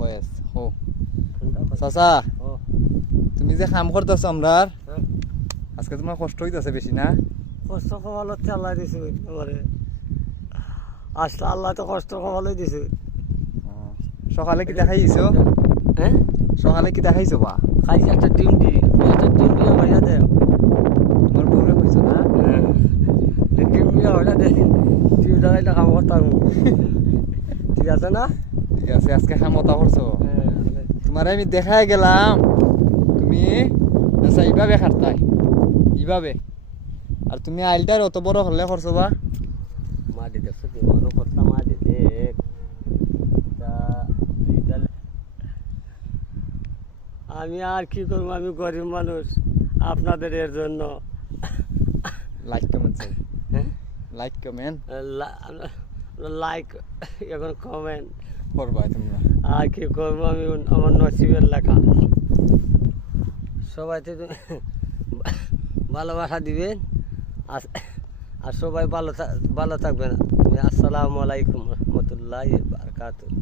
বয়স হো চাচা তুমি যে কাম করতেছ আমরার আজকে তোমার কষ্ট হইতেছে বেশি না? কষ্ট কমালো চালাই দিছো আমারে আসলে আল্লাহ তো কষ্ট কমালোই দিছে। সকালে কি দেখাইছো? হ্যাঁ সকালে কি দেখাইছো বা? খাইছি একটা ডিম দিয়ে মাইয়া দে তোমার বউরে হইছো না? ডিম দিয়ে হইলা দে ডিম দাঁড়াইলে কাম করতাম ঠিক আছে না? ঠিক আছে আজকে খামতা করছো। তোমার আমি দেখাই গেলাম তুমি আচ্ছা এইভাবে খাটতাই এইভাবে আর তুমি আইলটার অত বড় হলে করছো বা? মাটি দেখছো দিমানো করতাম মাটি দেখ আমি আর কি করবো, আমি গরিব মানুষ আপনাদের এর জন্য like comment like comment like এখন কমেন্ট করবা তোমরা। আর কি করবো, আমি আমার নসিবের লেখা। সবাই তো ভালোবাসা দিবেন আর সবাই ভালো থাকবেন। আসসালামু আলাইকুম রহমতুল্লাহি বারাকাতুহু।